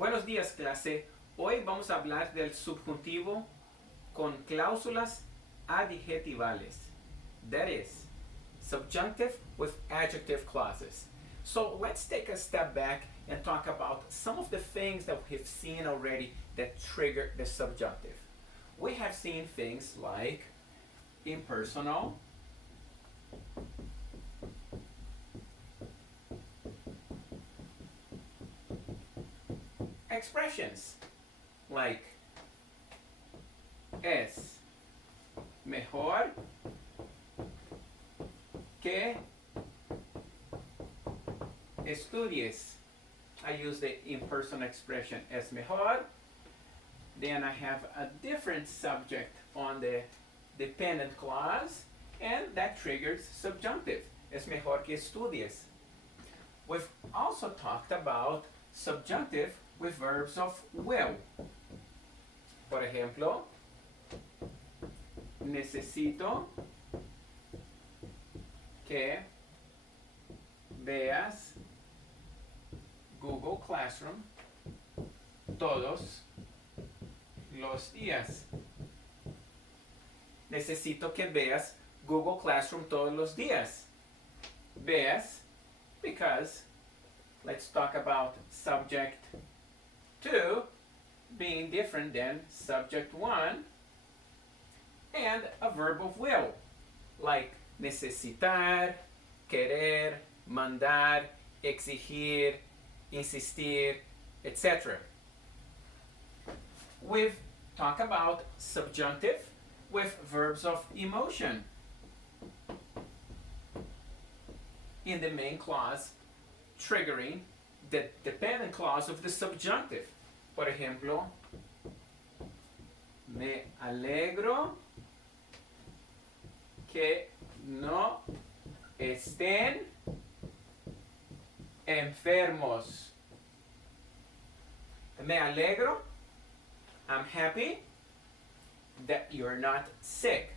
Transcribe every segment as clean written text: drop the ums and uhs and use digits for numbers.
Buenos días, clase. Hoy vamos a hablar del subjuntivo con cláusulas adjetivales. That is, subjunctive with adjective clauses. So let's take a step back and talk about some of the things that we've seen already that trigger the subjunctive. We have seen things like impersonal, expressions like es mejor que estudies. I use the impersonal expression es mejor. Then I have a different subject on the dependent clause, and that triggers subjunctive. Es mejor que estudies. We've also talked about subjunctive with verbs of will. Por ejemplo, necesito que veas Google Classroom todos los días. Necesito que veas Google Classroom todos los días. Veas because let's talk about subject 2 being different than subject 1 and a verb of will like necesitar, querer, mandar, exigir, insistir, etc. We've talked about subjunctive with verbs of emotion in the main clause triggering the dependent clause of the subjunctive. Por ejemplo, me alegro que no estén enfermos. Me alegro, I'm happy that you're not sick.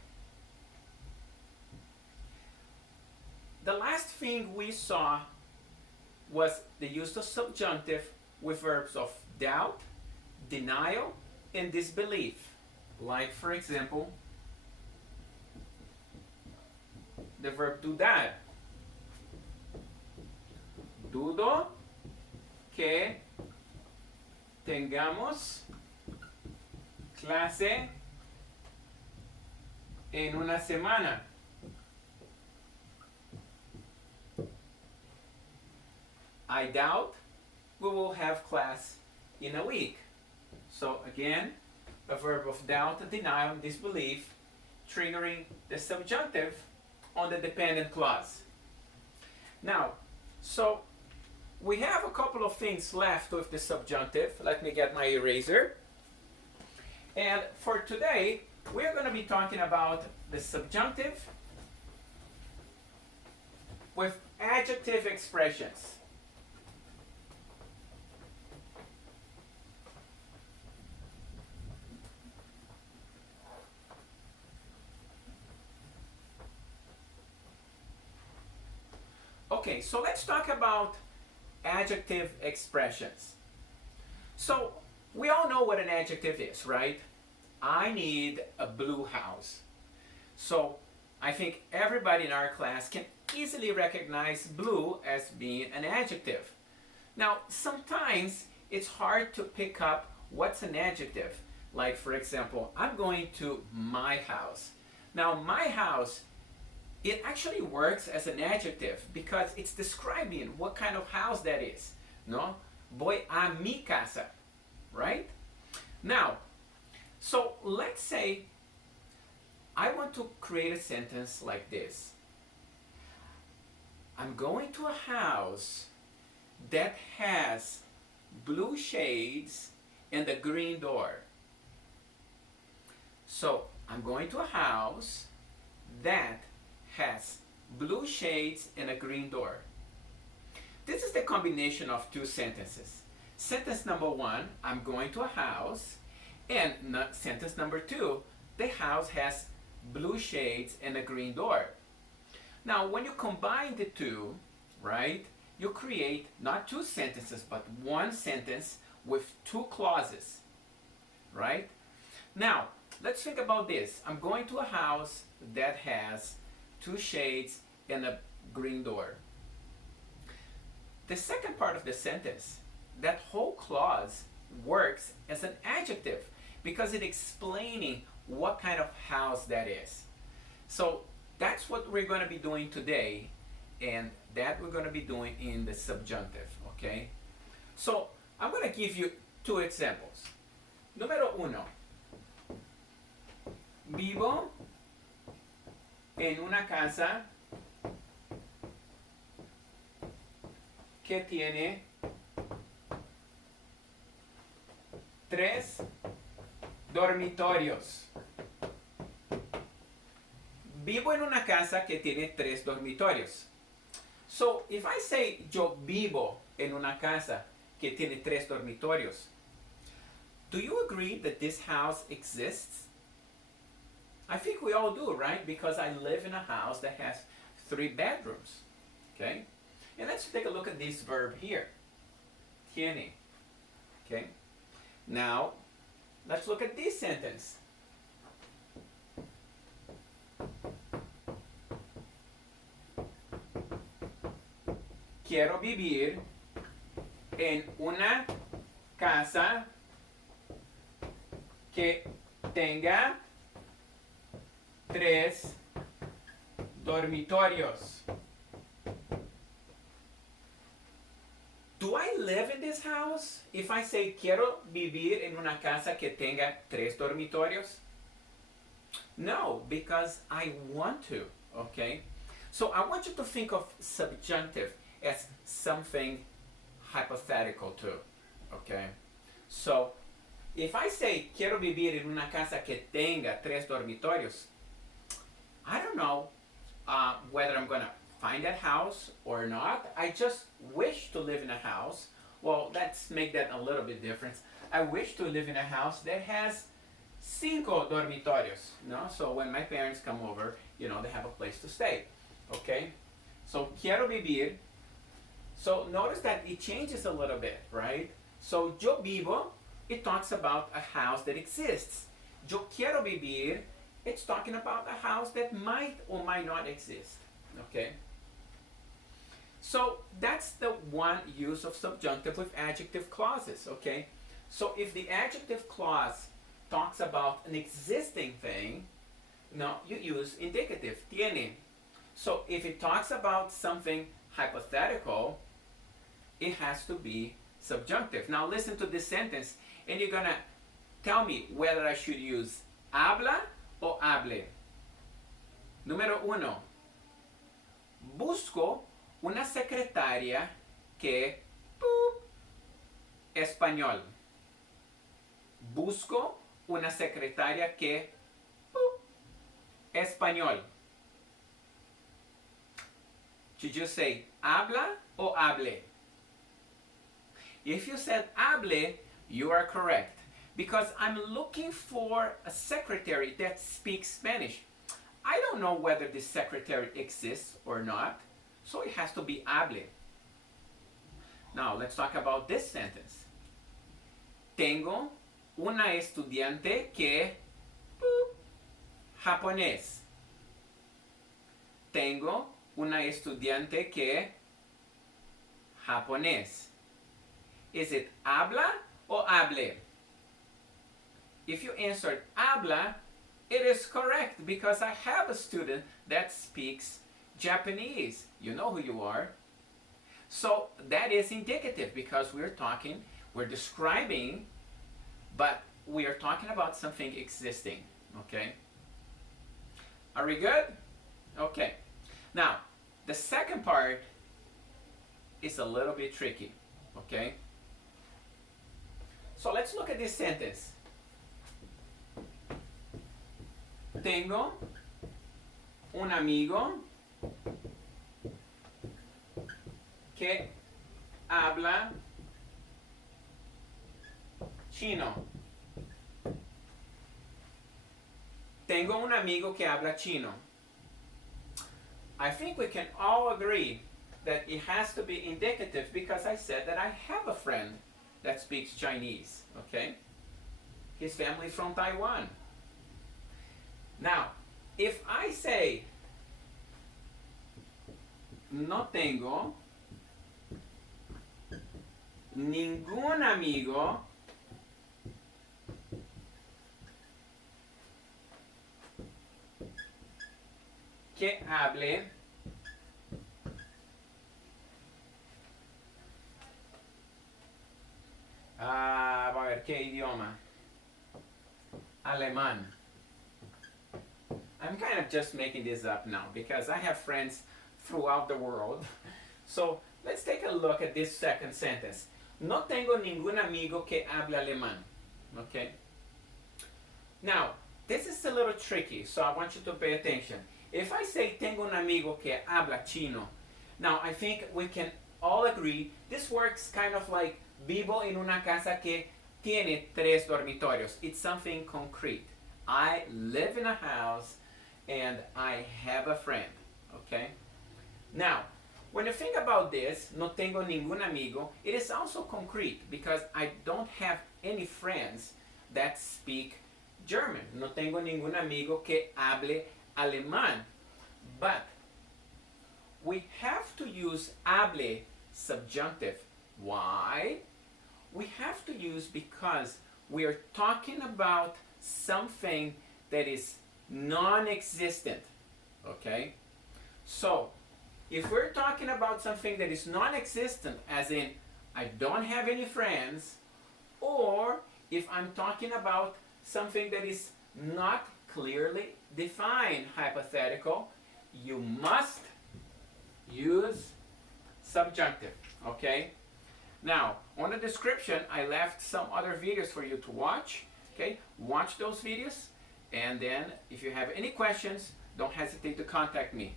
The last thing we saw was the use of subjunctive with verbs of doubt, denial, and disbelief. Like, for example, the verb dudar. Dudo que tengamos clase en una semana. I doubt we will have class in a week. So again, a verb of doubt, denial, disbelief, triggering the subjunctive on the dependent clause. Now, so we have a couple of things left with the subjunctive. Let me get my eraser. And for today, we're going to be talking about the subjunctive with adjective expressions. Okay, so let's talk about adjective expressions. So we all know what an adjective is, right? I need a blue house. So I think everybody in our class can easily recognize blue as being an adjective. Now, sometimes it's hard to pick up what's an adjective. Like, for example, I'm going to my house. Now, my house, it actually works as an adjective because it's describing what kind of house that is. No? Voy a mi casa, right? Now, so let's say I want to create a sentence like this. I'm going to a house that has blue shades and a green door. So I'm going to a house that has blue shades and a green door. This is the combination of two sentences. Sentence number 1, I'm going to a house, and sentence number 2, the house has blue shades and a green door. Now, when you combine the two, right, you create not two sentences, but one sentence with two clauses, right? Now, let's think about this. I'm going to a house that has two shades and a green door. The second part of the sentence, that whole clause works as an adjective because it's explaining what kind of house that is. So that's what we're going to be doing today, and that we're going to be doing in the subjunctive, okay? So I'm going to give you two examples. Número uno. Vivo en una casa que tiene 3 dormitorios. Vivo en una casa que tiene 3 dormitorios. So, if I say yo vivo en una casa que tiene 3 dormitorios, do you agree that this house exists? I think we all do, right? Because I live in a house that has 3 bedrooms, okay? And let's take a look at this verb here, tiene, okay? Now, let's look at this sentence. Quiero vivir en una casa que tenga 3 dormitorios. Do I live in this house? If I say quiero vivir en una casa que tenga 3 dormitorios? No, because I want to, okay? So I want you to think of subjunctive as something hypothetical too, okay? So if I say quiero vivir en una casa que tenga 3 dormitorios, I don't know whether I'm gonna find that house or not. I just wish to live in a house. Well, let's make that a little bit different. I wish to live in a house that has 5 dormitorios, you know? So when my parents come over, you know, they have a place to stay, okay? So quiero vivir. So notice that it changes a little bit, right? So yo vivo, it talks about a house that exists. Yo quiero vivir, it's talking about a house that might or might not exist, okay? So that's the one use of subjunctive with adjective clauses, okay? So if the adjective clause talks about an existing thing, no, you use indicative, tiene. So if it talks about something hypothetical, it has to be subjunctive. Now listen to this sentence, and you're gonna tell me whether I should use habla o hable. Número uno. Busco una secretaria que español. Busco una secretaria que español. Should you say habla o hable? If you said hable, you are correct. Because I'm looking for a secretary that speaks Spanish. I don't know whether this secretary exists or not, so it has to be hable. Now, let's talk about this sentence. Tengo una estudiante que japonés. Tengo una estudiante que japonés. Is it habla or hable? If you answered habla, it is correct because I have a student that speaks Japanese. You know who you are. So that is indicative because we're describing, but we are talking about something existing, okay? Are we good? Okay. Now, the second part is a little bit tricky, okay? So let's look at this sentence. Tengo un amigo que habla chino. Tengo un amigo que habla chino. I think we can all agree that it has to be indicative because I said that I have a friend that speaks Chinese, okay? His family is from Taiwan. Now, if I say no tengo ningún amigo que hable a ver, ¿qué idioma? Alemán. I'm kind of just making this up now because I have friends throughout the world. So let's take a look at this second sentence. No tengo ningún amigo que hable alemán. Okay? Now, this is a little tricky, so I want you to pay attention. If I say tengo un amigo que habla chino, now I think we can all agree this works kind of like vivo en una casa que tiene 3 dormitorios. It's something concrete. I live in a house and I have a friend, okay? Now, when you think about this, no tengo ningún amigo, it is also concrete because I don't have any friends that speak German. No tengo ningún amigo que hable alemán. But we have to use hable subjunctive. Why? We have to use because we are talking about something that is non-existent, okay? So, if we're talking about something that is non-existent, as in I don't have any friends, or if I'm talking about something that is not clearly defined, hypothetical, you must use subjunctive, okay? Now, on the description, I left some other videos for you to watch, okay? Watch those videos, and then if you have any questions, don't hesitate to contact me.